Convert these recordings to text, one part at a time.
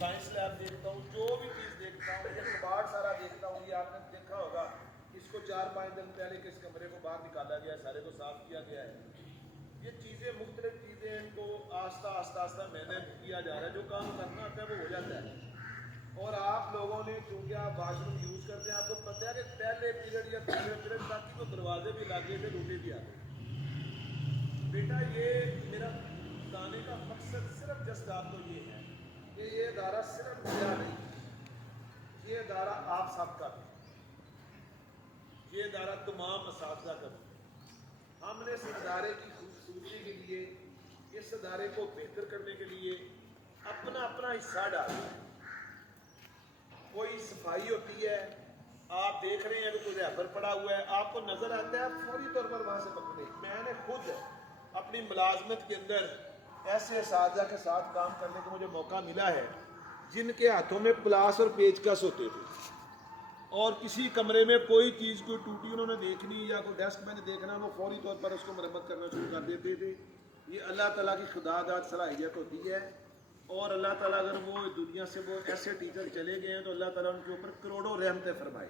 Science lab دیکھتا ہوں، جو بھی چیز دیکھتا ہوں، یہ کباڑ سارا دیکھتا ہوں، یہ آپ نے دیکھا ہوگا اس کو 4-5 دن پہلے کس کمرے کو باہر نکالا گیا ہے، سارے کو صاف کیا گیا ہے. یہ چیزیں مختلف چیزیں ان کو آہستہ آہستہ مینیج کیا جا رہا ہے. جو کام کرنا ہوتا ہے وہ ہو جاتا ہے. اور آپ لوگوں نے چونکہ آپ واش روم یوز کرتے ہیں، آپ کو پتہ ہے کہ پہلے پیریڈ یا دوسرے پیریڈ تک تو دروازے بھی لگے تھے، روٹی بھی آتے. بیٹا یہ میرا بتانے کا مقصد صرف جسٹ آپ کو یہ ہے کہ یہ ادارہ صرف میرا نہیں، یہ ادارہ آپ سب کا بھی، یہ ادارہ تمام اساتذہ کا بھی. ہم نے اس ادارے کی خوبصورتی کے لیے، اس ادارے کو بہتر کرنے کے لیے اپنا اپنا حصہ ڈالا ہے. کوئی صفائی ہوتی ہے، آپ دیکھ رہے ہیں کہ کوئی ریپر پڑا ہوا ہے، آپ کو نظر آتا ہے، فوری طور پر وہاں سے پکڑے. میں نے خود اپنی ملازمت کے اندر ایسے اساتذہ کے ساتھ کام کرنے کا مجھے موقع ملا ہے جن کے ہاتھوں میں پلاس اور پیچکس ہوتے تھے، اور کسی کمرے میں کوئی چیز کوئی ٹوٹی انہوں نے دیکھنی یا کوئی ڈیسک میں نے دیکھنا، وہ فوری طور پر اس کو مرمت کرنا شروع کر دیتے تھے. یہ اللہ تعالیٰ کی خدا داد صلاحیت ہوتی ہے. اور اللہ تعالیٰ اگر وہ دنیا سے وہ ایسے ٹیچر چلے گئے ہیں تو اللہ تعالیٰ ان کے اوپر کروڑوں رحمتیں فرمائے.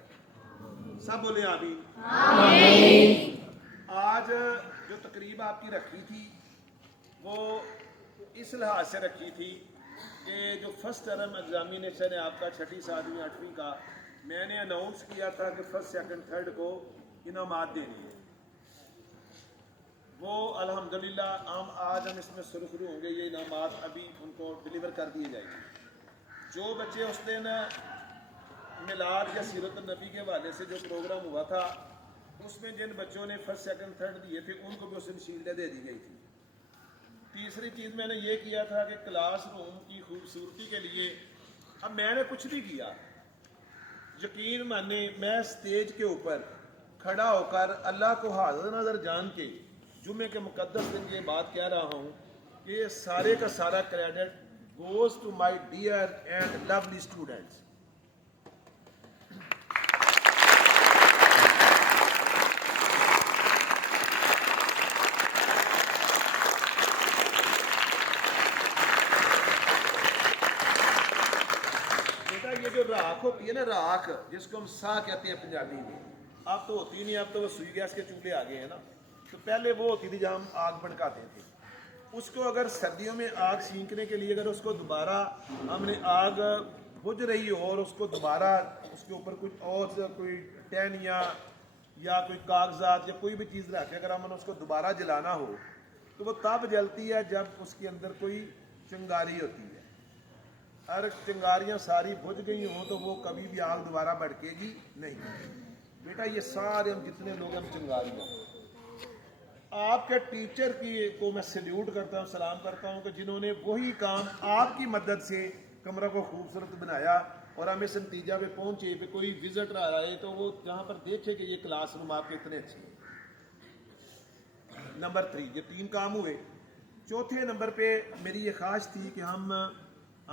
سب بولے آمین. آج جو تقریب آپ کی رکھی تھی وہ اس لحاظ سے رکھی تھی کہ جو فرسٹ ٹرم ایگزامینیشن ہے آپ کا 6ٹھی 7ویں 8ویں کا، میں نے اناؤنس کیا تھا کہ فرسٹ سیکنڈ تھرڈ کو انعامات دینے ہیں. وہ الحمدللہ آج ہم اس میں سرخرو ہوں گے. یہ انعامات ابھی ان کو ڈلیور کر دیے جائیں گے. جو بچے اس دن میلاد یا سیرت النبی کے حوالے سے جو پروگرام ہوا تھا اس میں جن بچوں نے فرسٹ سیکنڈ تھرڈ دیے تھے ان کو بھی اس دن شیلڈیں دے دی گئی تھی. تیسری چیز میں نے یہ کیا تھا کہ کلاس روم کی خوبصورتی کے لیے اب میں نے کچھ نہیں کیا، یقین مانے میں اسٹیج کے اوپر کھڑا ہو کر اللہ کو حاضر نظر جان کے جمعے کے مقدس دن یہ بات کہہ رہا ہوں کہ یہ سارے کا سارا credit goes to my dear and lovely students. بیٹا یہ جو راکھ ہوتی ہے نا، راکھ جس کو ہم سا کہتے ہیں پنجابی میں، اب تو ہوتی نہیں، اب تو وہ سوئی گیس کے چولہے آ گئے ہیں نا. تو پہلے وہ ہوتی تھی جہاں ہم آگ بھڑکاتے تھے. اس کو اگر سردیوں میں آگ سینکنے کے لیے اگر اس کو دوبارہ ہم نے آگ بجھ رہی ہو اور اس کو دوبارہ اس کے اوپر کچھ اور کوئی ٹہنیاں یا کوئی کاغذات یا کوئی بھی چیز رکھ کے اگر ہم نے اس کو دوبارہ جلانا ہو تو وہ تب جلتی ہے جب اس کے اندر کوئی چنگاری ہوتی ہے. اگر چنگاریاں ساری بجھ گئی ہوں تو وہ کبھی بھی آگ دوبارہ بھڑکے گی نہیں. بیٹا یہ سارے ہم جتنے لوگ ہم چنگاریاں، آپ کے ٹیچر کو میں سیلیوٹ کرتا ہوں، سلام کرتا ہوں کہ جنہوں نے وہی کام آپ کی مدد سے کمرہ کو خوبصورت بنایا اور ہم اس نتیجہ پہ پہنچے کہ کوئی وزٹر آ رہا ہے تو وہ جہاں پر دیکھے کہ یہ کلاس روم آپ کے اتنے اچھے ہیں. نمبر 3 یہ 3 کام ہوئے. چوتھے نمبر پہ میری یہ خواہش تھی کہ ہم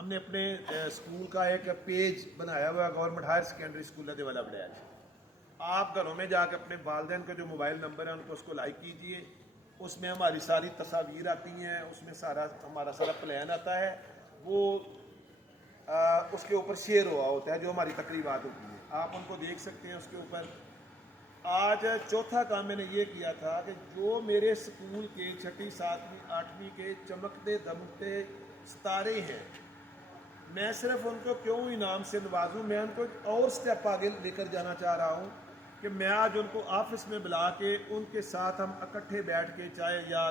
نے اپنے اسکول کا ایک پیج بنایا ہوا ہے، گورنمنٹ ہائر سیکنڈری اسکول لدھے والا بڑیچ. آپ گھروں میں جا کے اپنے والدین کا جو موبائل نمبر ہے ان کو اس کو لائک کیجئے. اس میں ہماری ساری تصاویر آتی ہیں، اس میں ہمارا سارا پلان آتا ہے، وہ اس کے اوپر شیئر ہوا ہوتا ہے جو ہماری تقریبات ہوتی ہیں، آپ ان کو دیکھ سکتے ہیں اس کے اوپر. آج چوتھا کام میں نے یہ کیا تھا کہ جو میرے اسکول کے 6ٹھی 7ویں 8ویں کے چمکتے دمکتے ستارے ہیں، میں صرف ان کو کیوں انعام سے نوازوں، میں ان کو اور سٹیپ آگے لے کر جانا چاہ رہا ہوں کہ میں آج ان کو آفس میں بلا کے ان کے ساتھ ہم اکٹھے بیٹھ کے چائے یا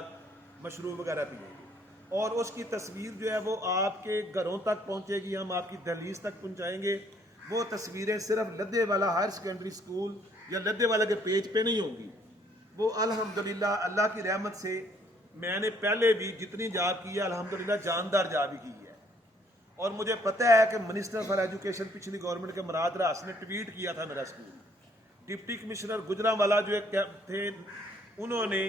مشروب وغیرہ پئیں گے، اور اس کی تصویر جو ہے وہ آپ کے گھروں تک پہنچے گی، ہم آپ کی دہلیز تک پہنچائیں گے. وہ تصویریں صرف لدھے والا ہائر سیکنڈری اسکول یا لدھے والا کے پیج پہ نہیں ہوں گی، وہ الحمدللہ اللہ کی رحمت سے میں نے پہلے بھی جتنی جاب کی ہے الحمدللہ جاندار جاب ہی کی ہے. اور مجھے پتہ ہے کہ منسٹر فار ایجوکیشن پچھلی گورنمنٹ کے مراد راس نے ٹویٹ کیا تھا میرا اسکول. ڈپٹی کمشنر گجرانوالا جو ایک تھے انہوں نے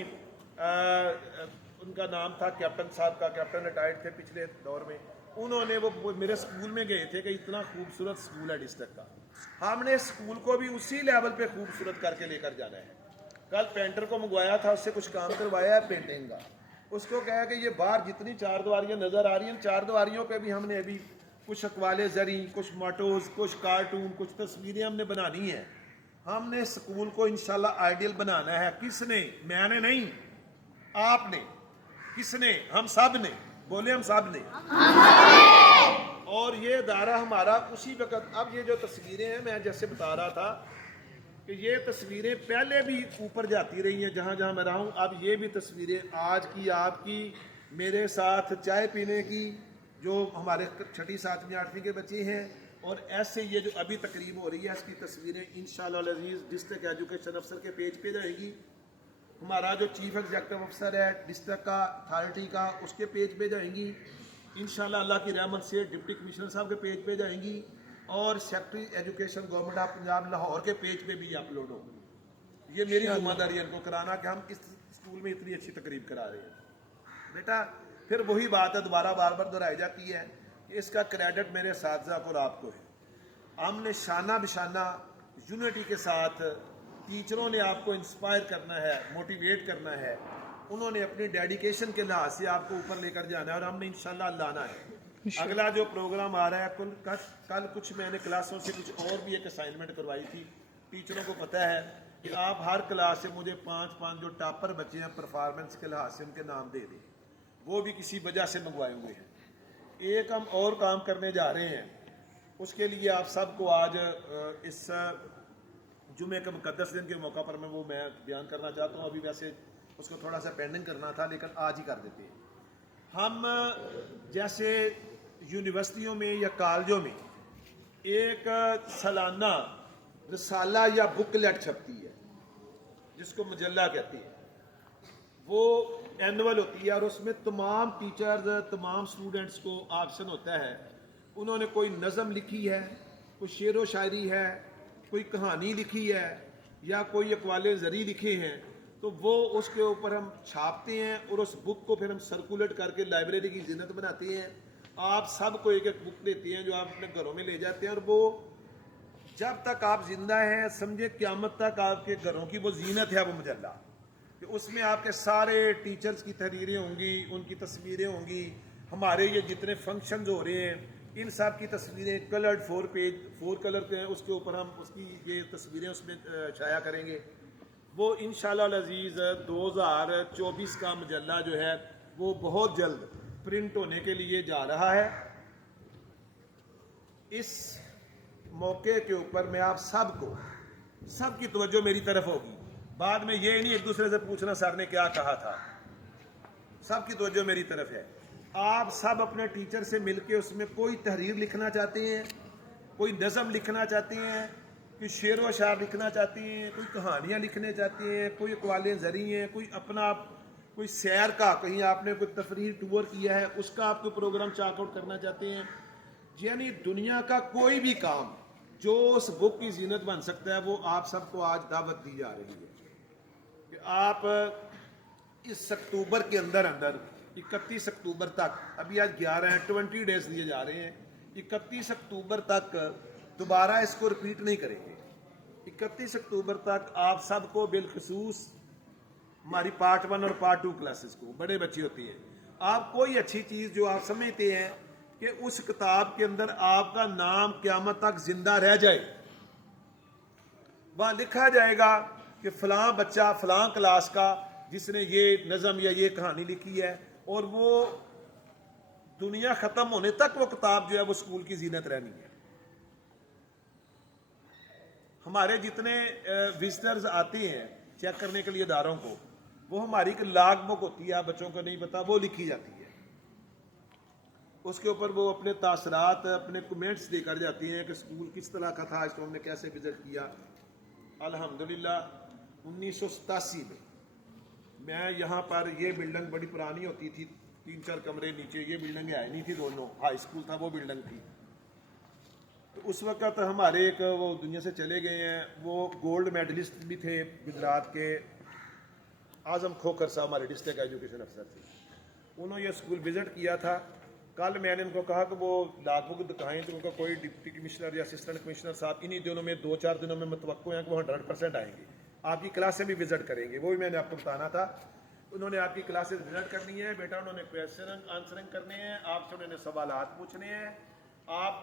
ان کا نام تھا کیپٹن صاحب کا، کیپٹن ریٹائرڈ تھے پچھلے دور میں، انہوں نے وہ میرے اسکول میں گئے تھے کہ اتنا خوبصورت اسکول ہے ڈسٹرکٹ کا، ہم نے اسکول کو بھی اسی لیول پہ خوبصورت کر کے لے کر جانا ہے. کل پینٹر کو منگوایا تھا، اس سے کچھ کام کروایا ہے پینٹنگ کا، اس کو کہا کہ یہ باہر جتنی 4 دیواریاں نظر آ رہی ہیں 4 دیواریوں پہ بھی ہم نے ابھی کچھ اقوال زرعی، کچھ موٹوز، کچھ کارٹون، کچھ تصویریں ہم نے بنانی ہیں. ہم نے اسکول کو انشاءاللہ آئیڈیل بنانا ہے. کس نے؟ میں نے نہیں، آپ نے. کس نے؟ ہم سب نے. بولے ہم سب نے. اور یہ ادارہ ہمارا اسی وقت. اب یہ جو تصویریں ہیں، میں جیسے بتا رہا تھا کہ یہ تصویریں پہلے بھی اوپر جاتی رہی ہیں جہاں جہاں میں رہا ہوں. اب یہ بھی تصویریں آج کی آپ کی میرے ساتھ چائے پینے کی، جو ہمارے 6ٹھی 7ویں 8ویں کے بچے ہیں، اور ایسے یہ جو ابھی تقریب ہو رہی ہے اس کی تصویریں انشاءاللہ العزیز ڈسٹرکٹ ایجوکیشن افسر کے پیج پہ جائیں گی. ہمارا جو چیف ایگزیکٹو افسر ہے ڈسٹرکٹ کا اتھارٹی کا، اس کے پیج پہ جائیں گی. انشاءاللہ اللہ کی رحمت سے ڈپٹی کمشنر صاحب کے پیج پہ جائیں گی، اور secretary education government of Punjab Lahore کے پیج پہ بھی اپلوڈ ہوگی. یہ میری ذمہ داری ہے ان کو کرانا کہ ہم اس اسکول میں اتنی اچھی تقریب کرا رہے ہیں. بیٹا پھر وہی بات ہے، دوبارہ بار بار دہرائی جاتی ہے کہ اس کا کریڈٹ میرے اساتذہ کو اور آپ کو ہے. ہم نے شانہ بشانہ یونٹی کے ساتھ ٹیچروں نے آپ کو انسپائر کرنا ہے، موٹیویٹ کرنا ہے. انہوں نے اپنی ڈیڈیکیشن کے لحاظ سے آپ کو اوپر لے کر جانا ہے، اور ہم نے انشاءاللہ لانا ہے. اگلا جو پروگرام آ رہا ہے، کل کچھ میں نے کلاسوں سے کچھ اور بھی ایک اسائنمنٹ کروائی تھی. ٹیچروں کو پتہ ہے کہ آپ ہر کلاس سے مجھے 5 جو ٹاپر بچے ہیں پرفارمنس کے لحاظ سے ان کے نام دے دیں. وہ بھی کسی وجہ سے منگوائے ہوئے ہیں. ایک ہم اور کام کرنے جا رہے ہیں، اس کے لیے آپ سب کو آج اس جمعے کے مقدس دن کے موقع پر میں بیان کرنا چاہتا ہوں. ابھی ویسے اس کو تھوڑا سا پینڈنگ کرنا تھا، لیکن آج ہی کر دیتے ہیں. ہم جیسے یونیورسٹیوں میں یا کالجوں میں ایک سالانہ رسالہ یا بکلیٹ چھپتی ہے جس کو مجلہ کہتے ہیں. وہ اینول ہوتی ہے، اور اس میں تمام ٹیچرز، تمام سٹوڈنٹس کو آپشن ہوتا ہے. انہوں نے کوئی نظم لکھی ہے، کوئی شعر و شاعری ہے، کوئی کہانی لکھی ہے، یا کوئی اقوال زرعی لکھے ہیں، تو وہ اس کے اوپر ہم چھاپتے ہیں، اور اس بک کو پھر ہم سرکولیٹ کر کے لائبریری کی زینت بناتے ہیں. آپ سب کو ایک ایک بک دیتے ہیں جو آپ اپنے گھروں میں لے جاتے ہیں، اور وہ جب تک آپ زندہ ہیں سمجھے قیامت تک آپ کے گھروں کی وہ زینت ہے. وہ مجلہ کہ اس میں آپ کے سارے ٹیچرز کی تحریریں ہوں گی، ان کی تصویریں ہوں گی. ہمارے یہ جتنے فنکشنز ہو رہے ہیں ان سب کی تصویریں کلرڈ 4 کلر کے ہیں، اس کے اوپر ہم اس کی یہ تصویریں اس میں شائع کریں گے. وہ انشاءاللہ العزیز 2024 کا مجلہ جو ہے وہ بہت جلد پرنٹ ہونے کے لیے جا رہا ہے. اس موقع کے اوپر میں آپ سب کی توجہ میری طرف ہوگی. بعد میں یہ نہیں ایک دوسرے سے پوچھنا سر نے کیا کہا تھا. سب کی توجہ میری طرف ہے. آپ سب اپنے ٹیچر سے مل کے اس میں کوئی تحریر لکھنا چاہتے ہیں، کوئی نظم لکھنا چاہتے ہیں، کوئی شعر و اشعار لکھنا چاہتے ہیں، کوئی کہانیاں لکھنے چاہتے ہیں، کوئی اقوال زرعی ہیں، کوئی اپنا کوئی سیر کا کہیں آپ نے کوئی تفریح ٹور کیا ہے اس کا آپ کو پروگرام چاک آؤٹ کرنا چاہتے ہیں. یعنی دنیا کا کوئی بھی کام جو اس بک کی زینت بن سکتا ہے، وہ آپ سب کو آج دعوت دی جا رہی ہے کہ آپ اس اکتوبر کے اندر 31 اکتوبر تک، ابھی آج 11 ہیں، 20 ڈیز دیے جا رہے ہیں. 31 اکتوبر تک دوبارہ اس کو ریپیٹ نہیں کریں گے. 31 اکتوبر تک آپ سب کو، بالخصوص ہماری پارٹ 1 اور پارٹ 2 کلاسز کو، بڑے بچے ہوتے ہیں، آپ کوئی اچھی چیز جو آپ سمجھتے ہیں کہ اس کتاب کے اندر آپ کا نام قیامت تک زندہ رہ جائے، وہاں لکھا جائے گا کہ فلاں بچہ فلاں کلاس کا جس نے یہ نظم یا یہ کہانی لکھی ہے، اور وہ دنیا ختم ہونے تک وہ کتاب جو ہے وہ اسکول کی زینت رہنی ہے. ہمارے جتنے وزٹرز آتے ہیں چیک کرنے کے لیے اداروں کو، وہ ہماری ایک لاگ بک ہوتی ہے، بچوں کو نہیں پتا، وہ لکھی جاتی ہے. اس کے اوپر وہ اپنے تاثرات، اپنے کمنٹس دے کر جاتی ہیں کہ اسکول کس طرح کا تھا، اس کو ہم نے کیسے وزٹ کیا. الحمدللہ 1987 میں یہاں پر، یہ بلڈنگ بڑی پرانی ہوتی تھی، 3-4 کمرے نیچے، یہ بلڈنگ آئی نہیں تھی، دونوں ہائی اسکول تھا وہ بلڈنگ تھی. تو اس وقت ہمارے ایک وہ دنیا سے چلے گئے ہیں، وہ گولڈ میڈلسٹ بھی تھے گجرات کے، اعظم کھوکھر صاحب ہمارے ڈسٹرکٹ ایجوکیشن افسر تھے. انہوں نے یہ اسکول وزٹ کیا تھا. کل میں نے ان کو کہا کہ وہ لاگ بک دکھائیں، تو ان کا کوئی ڈپٹی کمشنر یا اسسٹنٹ کمشنر صاحب انہی دنوں میں 2-4 دنوں میں متوقع ہیں کہ وہ 100% آئیں گے، آپ کی کلاسیں بھی وزٹ کریں گے. وہ بھی میں نے آپ کو بتانا تھا. انہوں نے آپ کی کلاسز وزٹ کرنی ہے بیٹا، انہوں نے کویسچن آنسرنگ کرنے ہیں، آپ سے انہوں نے سوالات پوچھنے ہیں.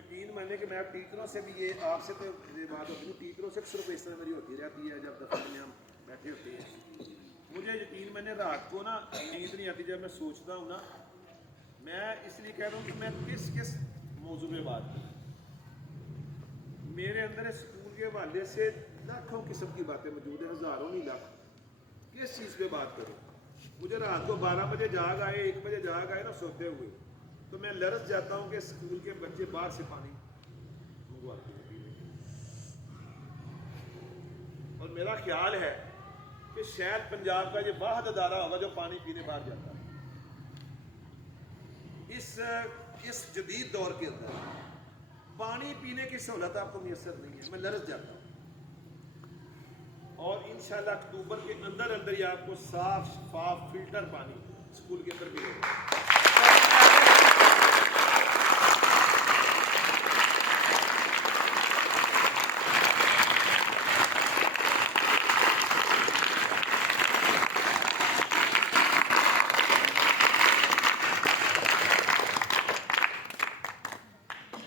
یقین مانے کہ میں اب ٹیچروں سے بھی یہ آپ سے تو یہ بات ہوتی ہے، ٹیچروں سے اکثر اس طرح میری ہوتی رہتی ہے جب دفتر میں ہم بیٹھے ہوتے ہیں. مجھے یقین میں نے رات کو نا نیند نہیں آتی جب میں سوچتا ہوں نا. میں اس لیے کہہ رہا ہوں کہ میں کس موضوع میں بات کروں. میرے اندر اسکول کے حوالے سے لاکھوں قسم کی باتیں موجود ہیں، ہزاروں نہیں لاکھ. کس چیز پہ بات کروں؟ مجھے رات کو 12 بجے جاگ آئے، 1 بجے جاگ آئے نا سوتے ہوئے، تو میں لرز جاتا ہوں کہ اسکول کے بچے باہر سے پانی منگواتے ہیں پینے کے لیے. اور میرا خیال ہے کہ شاید پنجاب کا یہ واحد ادارہ ہوگا جو پانی پینے باہر جاتا ہے. اس جدید دور کے اندر پانی پینے کی سہولت آپ کو میسر نہیں ہے. میں لرز جاتا ہوں. اور انشاءاللہ اکتوبر کے اندر ہی آپ کو صاف شفاف فلٹر پانی اسکول کے اندر ملے گا.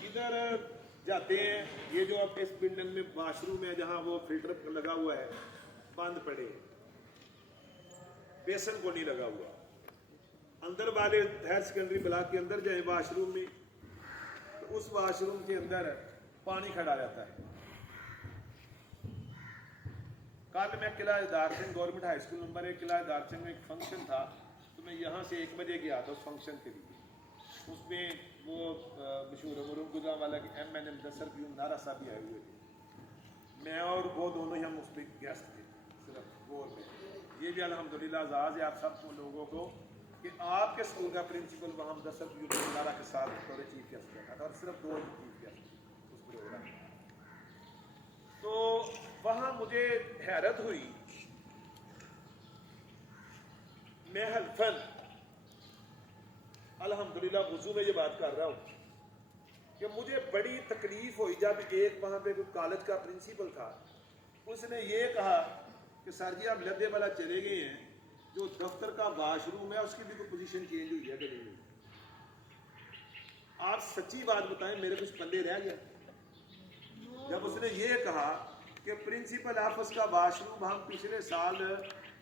ادھر جاتے ہیں، یہ جو اب اس بلڈنگ میں واش روم ہے جہاں وہ فلٹر لگا ہوا ہے بند پڑے، بیسن کو نہیں لگا ہوا. اندر والے ہائر سیکنڈری بلاک کے اندر جائیں واش روم میں، تو اس واش روم کے اندر پانی کھڑا رہتا ہے. کل میں قلعہ دارچنگ گورنمنٹ ہائی اسکول نمبر 1 قلعہ دارچنگ میں ایک فنکشن تھا، تو میں یہاں سے 1 بجے گیا تھا اس فنکشن کے لیے. اس میں وہ مشہور مرم گزا والا کہ MN مدثر کی نارا صاحب بھی آئے ہوئے تھے. میں اور وہ دونوں ہی ہم اس پہ گیسٹ تھے صرف وہ. یہ بھی الحمدللہ اعزاز ہے آپ سب کو لوگوں کو کہ آپ کے اسکول کا پرنسپل وہاں مدثر کی نارا کے ساتھ بطور چیف گیسٹ بیٹھا تھا، اور صرف 2 چیف گیسٹ اس پروگرام میں. تو وہاں مجھے حیرت ہوئی، میں حلفاً الحمدللہ وضو میں یہ بات کر رہا ہوں کہ مجھے بڑی تکلیف ہوئی جب ایک وہاں پہ کوئی کالج کا پرنسپل تھا، اس نے یہ کہا کہ سر جی آپ لدے والا چلے گئے ہیں، جو دفتر کا واش روم ہے اس کی بھی کوئی پوزیشن چینج ہوئی ہے کہ نہیں ہوئی؟ آپ سچی بات بتائیں، میرے کچھ پلے رہ گیا جب اس نے یہ کہا کہ پرنسپل آفس کا واش روم ہم پچھلے سال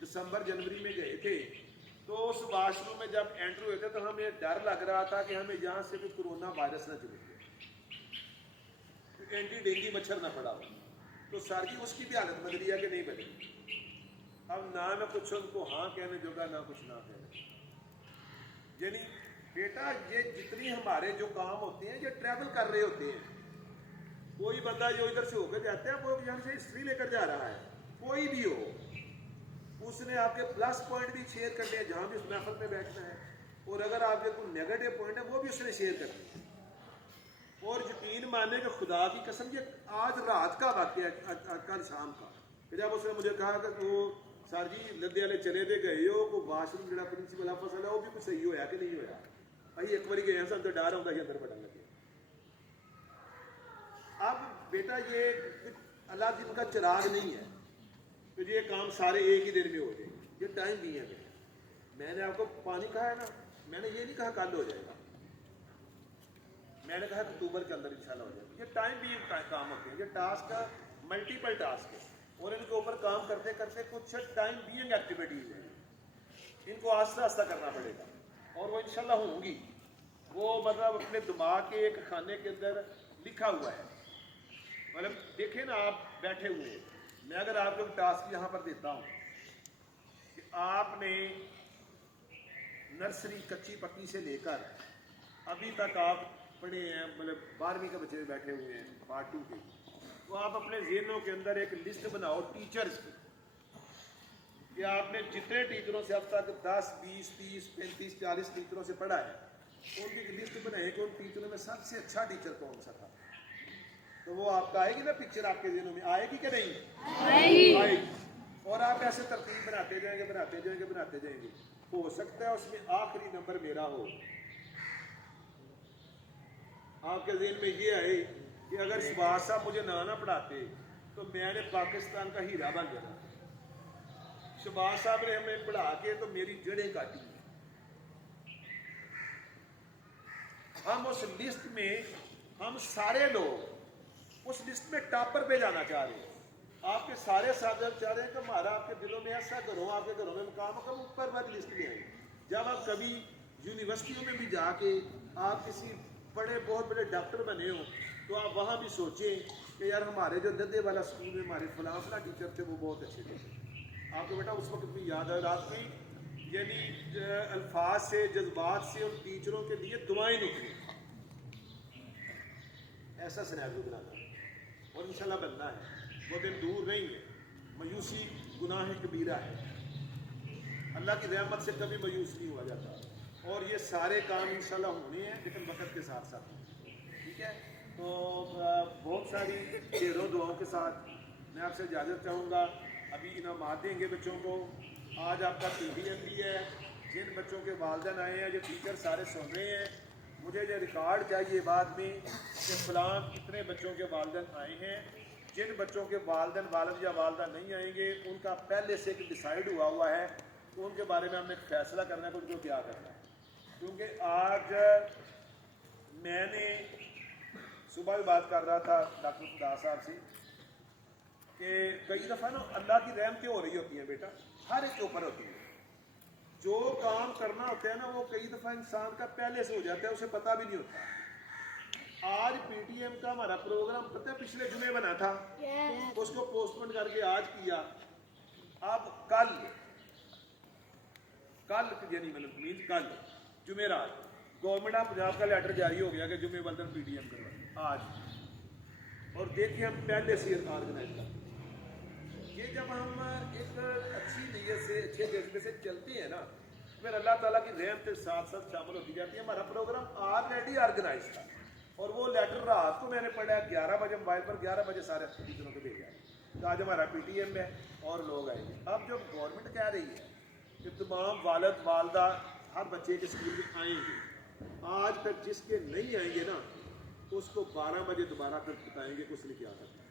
دسمبر جنوری میں گئے تھے، تو اس واش روم میں جب انٹر ہوئے تھے تو ہمیں ڈر لگ رہا تھا کہ ہمیں یہاں سے کوئی کورونا وائرس نہ چلے گا، اینٹی ڈینگی مچھر نہ پڑا ہو. تو سر جی اس کی بھی حالت بدلی ہے کہ نہیں بدلی؟ اب نہ میں کچھ ان کو ہاں کہنے جوگا نہ کچھ نہ کہنے. یعنی بیٹا یہ جتنی ہمارے جو کام ہوتے ہیں یہ ٹریول کر رہے ہوتے ہیں. کوئی بندہ جو ادھر سے ہو کے جاتا ہے وہ یہاں سے ہسٹری لے کر جا رہا ہے، کوئی بھی ہو، اس نے آپ کے پلس پوائنٹ بھی شیئر کر لیا جہاں بھی اس محفل میں بیٹھنا ہے، اور اگر آپ کے کوئی نیگیٹو پوائنٹ ہے وہ بھی اس نے شیئر کر دیا. اور یقین ماننے کہ خدا کی قسم یہ آج رات کا واقعہ ہے، کل شام کا. جب اس نے مجھے کہا کہ وہ سر جی لدے والے چلے دے گئے ہو کو واش روم جڑا پرنسپل آفس والا وہ بھی کچھ صحیح ہویا کہ نہیں ہویا؟ بھائی ایک باری گئے سن تو ڈر ہوتا ہے اندر بڑھنے لگے. اب بیٹا یہ اللہ جن کا چراغ نہیں ہے تو یہ کام سارے ایک ہی دن میں ہو جائے. یہ ٹائم بھی ہے. میں نے آپ کو پانی کہا ہے نا، میں نے یہ نہیں کہا کل ہو جائے گا، میں نے کہا اکتوبر کے اندر انشاءاللہ ہو جائے گا. یہ ٹائم بھی کام ہوتے ہیں، یہ ٹاسک ملٹیپل ٹاسک ہے، اور ان کے اوپر کام کرتے کرتے کچھ ٹائم بینگ ایکٹیویٹیز ہیں، ان کو آہستہ آہستہ کرنا پڑے گا، اور وہ انشاءاللہ ہوں گی. وہ مطلب اپنے دماغ کے ایک خانے کے اندر لکھا ہوا ہے. مطلب دیکھیں نا آپ بیٹھے ہوئے ہیں، میں اگر آپ کو ٹاسک یہاں پر دیتا ہوں کہ آپ نے نرسری کچی پکی سے لے کر ابھی تک آپ پڑھے ہیں، مطلب 12ویں کے بچے بیٹھے ہوئے ہیں پارٹ 2 کے، تو آپ اپنے ذہنوں کے اندر ایک لسٹ بناؤ ٹیچرز کی کہ آپ نے جتنے ٹیچروں سے اب تک 10 20 30 35 40 ٹیچروں سے پڑھا ہے، ان کی ایک لسٹ بنائے کہ ان ٹیچروں میں سب سے اچھا ٹیچر کون سا تھا. تو وہ آپ کا آئے گی نا پکچر، آپ کے ذہنوں میں آئے گی کہ نہیں؟ آئے گی. اور آپ ایسے ترتیب بناتے جائیں گے بناتے جائیں گے بناتے جائیں گے. ہو سکتا ہے اس میں آخری نمبر میرا ہو. آپ کے ذہن میں یہ آئے کہ اگر شباز صاحب مجھے نہ پڑھاتے تو میں نے پاکستان کا ہیرا بن جانا. شباز صاحب نے ہمیں پڑھا کے تو میری جڑیں کاٹی. ہم اس لسٹ میں ہم سارے لوگ اس لسٹ میں ٹاپر پہ جانا چاہ رہے ہیں. آپ کے سارے ساتھ چاہ رہے ہیں کہ ہمارا آپ کے دلوں میں ایسا گھروں آپ کے گھروں میں مقام ہو کہ اوپر والی لسٹ میں آئیں. جب آپ کبھی یونیورسٹیوں میں بھی جا کے آپ کسی بہت بڑے ڈاکٹر بنے ہوں تو آپ وہاں بھی سوچیں کہ یار ہمارے جو ددے والا اسکول میں ہمارے فلاں ٹیچر تھے وہ بہت اچھے تھے. آپ کو بیٹا اس وقت بھی یاد ہے رات میں یعنی الفاظ سے جذبات سے ان ٹیچروں کے لیے دعائیں نکلی. ایسا سینیریو بنانا اور انشاءاللہ بننا ہے. وہ دن دور نہیں ہے. مایوسی گناہ کبیرہ ہے. اللہ کی رحمت سے کبھی مایوس نہیں ہوا جاتا اور یہ سارے کام انشاءاللہ ہونے ہیں لیکن وقت کے ساتھ ساتھ. ٹھیک ہے. تو بہت ساری ڈھیروں دعاؤں کے ساتھ میں آپ سے اجازت چاہوں گا. ابھی انعامات دیں گے بچوں کو. آج آپ کا PTM بھی ہے. جن بچوں کے والدین آئے ہیں جو ٹیچر سارے سن رہے ہیں مجھے یہ ریکارڈ چاہیے بعد میں کہ فلاں کتنے بچوں کے والدین آئے ہیں. جن بچوں کے والدین والد یا والدہ نہیں آئیں گے ان کا پہلے سے ڈیسائیڈ ہوا ہے تو ان کے بارے میں ہم نے فیصلہ کرنا ہے کہ ان کو کیا کرنا ہے. کیونکہ آج میں نے صبح بھی بات کر رہا تھا ڈاکٹر خدا صاحب سے کہ کئی دفعہ نا اللہ کی رحمتیں ہو رہی ہوتی ہیں بیٹا ہر ایک کے اوپر ہوتی ہیں. جو کام کرنا ہوتا ہے نا وہ کئی دفعہ انسان کا پہلے سے ہو جاتا ہے اسے پتہ بھی نہیں ہوتا. آج PTM کا ہمارا پروگرام پتہ ہے پچھلے جمعے بنا تھا اس کو پوسٹ پون کر کے آج کیا. اب کل یعنی مطلب کل جمعرات گورنمنٹ آف پنجاب کا لیٹر جاری ہو گیا کہ جمعے والدین PTM کروا آج. اور دیکھیں ہم پہلے سے آرگنائز کرتے ہیں. یہ جب ہم ایک اچھی نیت سے اچھے جذبے سے چلتے ہیں نا پھر اللہ تعالیٰ کی رحمت کے ساتھ ساتھ شامل ہوتی جاتی ہے. ہمارا پروگرام آلریڈی آرگنائز تھا اور وہ لیٹر رات کو میں نے پڑھا 11 بجے موبائل پر 11 بجے سارے ٹیچروں کو بھیجا کہ آج ہمارا PTM ہے اور لوگ آئیں گے. اب جو گورنمنٹ کہہ رہی ہے کہ تمام والد والدہ ہر بچے کے اسکول میں آئیں گے. آج تک جس کے نہیں آئیں گے نا اس کو 12 بجے دوبارہ پھر بتائیں گے کہ اس نے کیا کرنا ہے.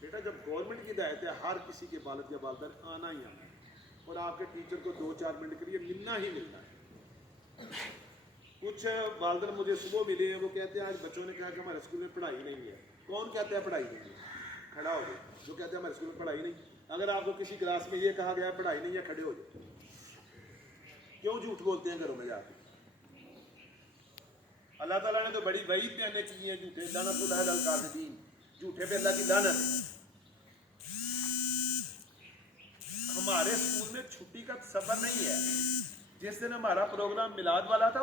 بیٹا جب گورنمنٹ کی ہدایت ہے ہر کسی کے والد یا والدین آنا ہی آنا ہے اور آپ کے ٹیچر کو 2-4 منٹ کے لیے ملنا ہی ملنا ہے. کچھ والدین مجھے صبح ملے ہیں وہ کہتے ہیں آج بچوں نے کہا کہ ہمارے اسکول میں پڑھائی نہیں ہے. کون کہتا ہے پڑھائی نہیں ہے؟ کھڑا ہو جائے. جو کہتے ہیں ہمارے اسکول میں پڑھائی نہیں. اگر آپ کو کسی کلاس میں یہ کہا گیا پڑھائی نہیں ہے کھڑے ہو جائے. کیوں جھوٹ بولتے ہیں گھروں میں جا کے؟ اللہ تعالیٰ نے تو بڑی وعید بیانیں کی ہیں جھوٹے لعنت اللہ علی الکاذبین. جھوٹے پہ اللہ کی لعنت ہے. ہمارے اسکول میں چھٹی کا تصور نہیں ہے. جس دن ہمارا پروگرام میلاد والا تھا